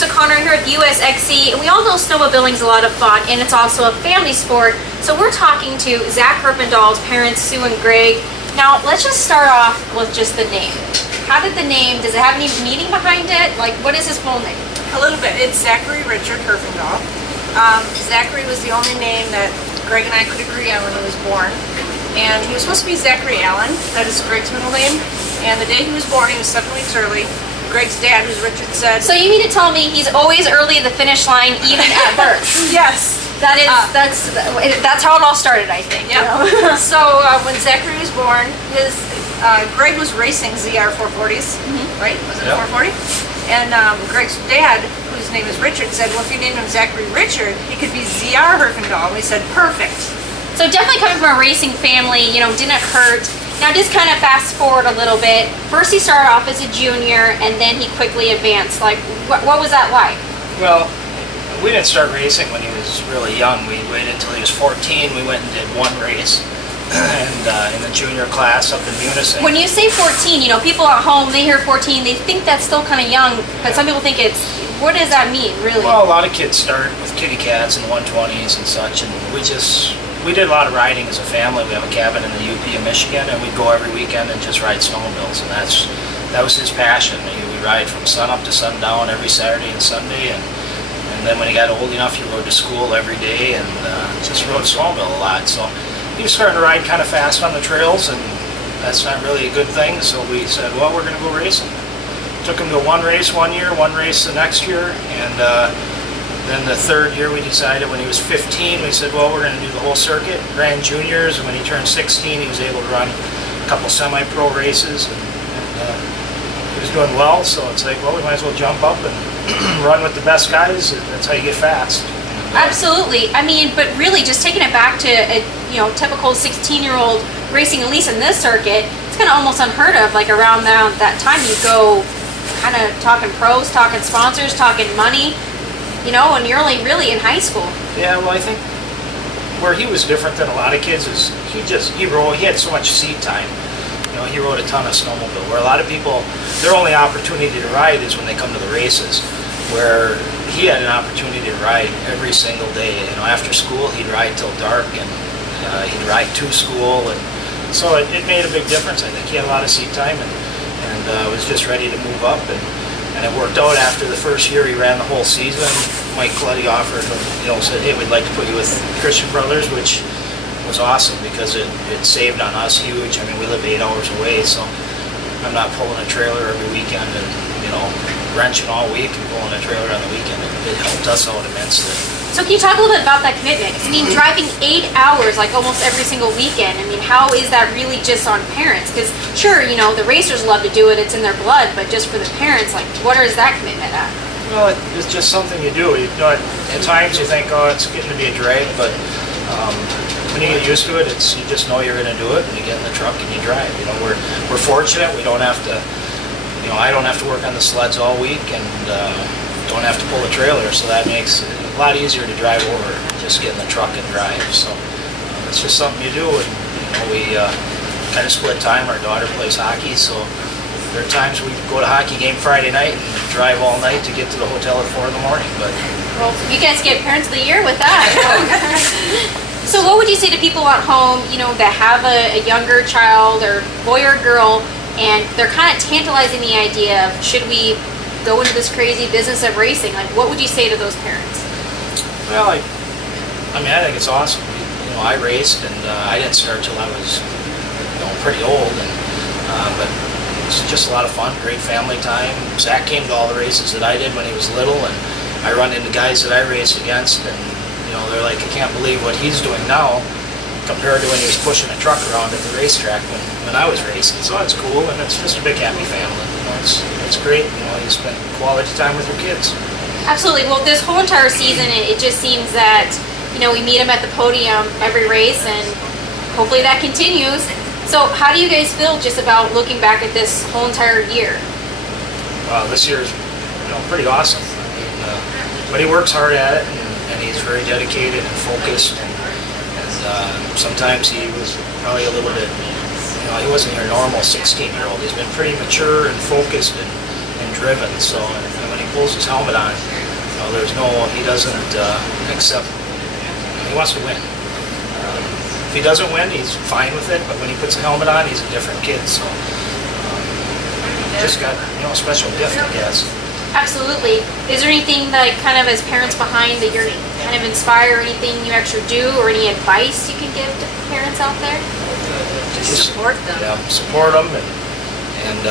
So Connor, here at USXC, and we all know snowmobiling's a lot of fun, and it's also a family sport. So we're talking to Zach Herfindahl's parents, Sue and Greg. Now, let's just start off with just the name. How did the name, does it have any meaning behind it? Like, what is his full name? A little bit. It's Zachary Richard Herfindahl. Zachary was the only name that Greg and I could agree on when he was born. And he was supposed to be Zachary Allen. That is Greg's middle name. And the day he was born, he was 7 weeks early. Greg's dad, who's Richard, said... So you mean to tell me he's always early at the finish line, even at birth? Yes. That is, that's how it all started, I think. Yeah. You know? So when Zachary was born, Greg was racing ZR 440s, right? Was it 440? And Greg's dad, whose name is Richard, said, well, if you named him Zachary Richard, he could be ZR Herfindahl. And we said, perfect. So definitely coming from a racing family, you know, didn't hurt. Now just kind of fast forward a little bit. First he started off as a junior, and then he quickly advanced. Like, what was that like? Well, we didn't start racing when he was really young. We waited until he was 14. We went and did one race, and in the junior class up in Munising. When you say 14, you know, people at home, they hear 14, they think that's still kind of young, but some people think it's, what does that mean, really? Well, a lot of kids start with kitty cats and 120s and such, and we did a lot of riding as a family. We have a cabin in the UP of Michigan, and we'd go every weekend and just ride snowmobiles, and that was his passion. He would ride from sun up to sundown every Saturday and Sunday, and then when he got old enough, he rode to school every day and just rode snowmobile a lot. So he was starting to ride kind of fast on the trails, and that's not really a good thing, so we said, well, we're going to go racing. Took him to one race one year, one race the next year, and then the third year we decided, when he was 15, we said, well, we're going to do the whole circuit. Ran juniors, and when he turned 16, he was able to run a couple semi-pro races, and he was doing well, so it's like, well, we might as well jump up and run with the best guys. That's how you get fast. Absolutely. I mean, but really, just taking it back to a typical 16-year-old racing, at least in this circuit, it's kind of almost unheard of. Like around that time, you go kind of talking pros, talking sponsors, talking money. You know, and you're only really in high school. Yeah, well, I think where he was different than a lot of kids is he had so much seat time. You know, he rode a ton of snowmobile. Where a lot of people, their only opportunity to ride is when they come to the races. Where he had an opportunity to ride every single day. You know, after school, he'd ride till dark, and he'd ride to school, and so it made a big difference. I think he had a lot of seat time, and was just ready to move up, and it worked out. After the first year he ran the whole season, Mike Clutty offered him, said, hey, we'd like to put you with Christian Brothers, which was awesome because it saved on us huge. I mean, we live 8 hours away, so I'm not pulling a trailer every weekend and, wrenching all week and pulling a trailer on the weekend. It helped us out immensely. So can you talk a little bit about that commitment? I mean, driving 8 hours like almost every single weekend, I mean, how is that really just on parents? Because sure, the racers love to do it, it's in their blood, but just for the parents, like, what is that commitment at? Well, it's just something you do. At times you think, oh, it's getting to be a drag, but when you get used to it, you just know you're going to do it, and you get in the truck and you drive. We're fortunate. We don't have to, I don't have to work on the sleds all week, and don't have to pull a trailer, so that makes it a lot easier to drive over, just get in the truck and drive. So it's just something you do, and we kind of split time. Our daughter plays hockey, so there are times we go to hockey game Friday night and drive all night to get to the hotel at 4 in the morning. But well, you guys get Parents of the Year with that. So what would you say to people at home, that have a younger child or boy or girl, and they're kind of tantalizing the idea of, should we go into this crazy business of racing? Like, what would you say to those parents? Well, I think it's awesome. I raced, and I didn't start till I was, pretty old, and but it's just a lot of fun, great family time. Zach came to all the races that I did when he was little, and I run into guys that I raced against, and they're like, I can't believe what he's doing now compared to when he was pushing a truck around at the racetrack when I was racing. So it's cool, and it's just a big happy family. It's great. You spend quality time with your kids. Absolutely. Well, this whole entire season, it just seems that we meet them at the podium every race, and hopefully that continues. So how do you guys feel just about looking back at this whole entire year? This year is pretty awesome. I mean, but he works hard at it, and he's very dedicated and focused, and sometimes he was probably a little bit, he wasn't your normal 16-year-old. He's been pretty mature and focused and and driven. So and when he pulls his helmet on, he doesn't accept. He wants to win. If he doesn't win, he's fine with it. But when he puts a helmet on, he's a different kid. So just got a special gift, I guess. Absolutely. Is there anything that kind of as parents behind that you're kind of inspire, or anything you actually do, or any advice you can give to parents out there? Just support them. Yeah, support them, and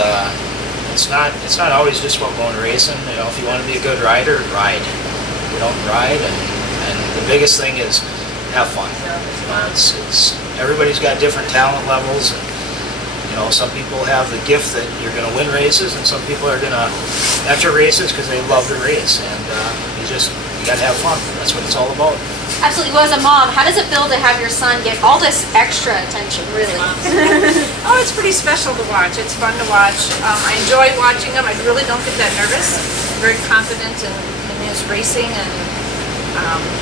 it's not always just about going racing. If you want to be a good rider, ride. Ride, and the biggest thing is have fun. Everybody's got different talent levels, and some people have the gift that you're going to win races, and some people are going to enter races because they love to race, and you got to have fun. That's what it's all about. Absolutely. Well, as a mom, how does it feel to have your son get all this extra attention, really? Oh, it's pretty special to watch. It's fun to watch. I enjoy watching him. I really don't get that nervous. I'm very confident in his racing, and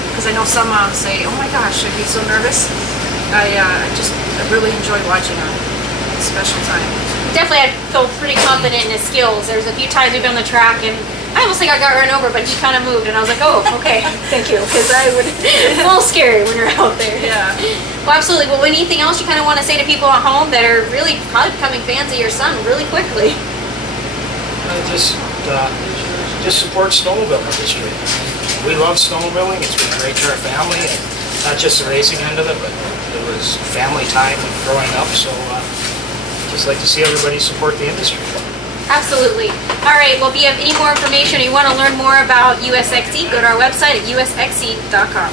because I know some moms say, "Oh my gosh, I'd be so nervous." I really enjoy watching him. It's a special time. Definitely, I feel pretty confident in his skills. There's a few times we've been on the track, and I almost think I got run over, but he kind of moved, and I was like, "Oh, okay, thank you," because it's a little scary when you're out there. Yeah. Well, absolutely. Well, anything else you kind of want to say to people at home that are really probably becoming fans of your son really quickly? Just support snowmobile industry. We love snowmobiling. It's been great to our family, and not just the racing end of it, but it was family time growing up. So just like to see everybody support the industry. Absolutely. All right. Well, if you have any more information or you want to learn more about USXC, go to our website at usxc.com.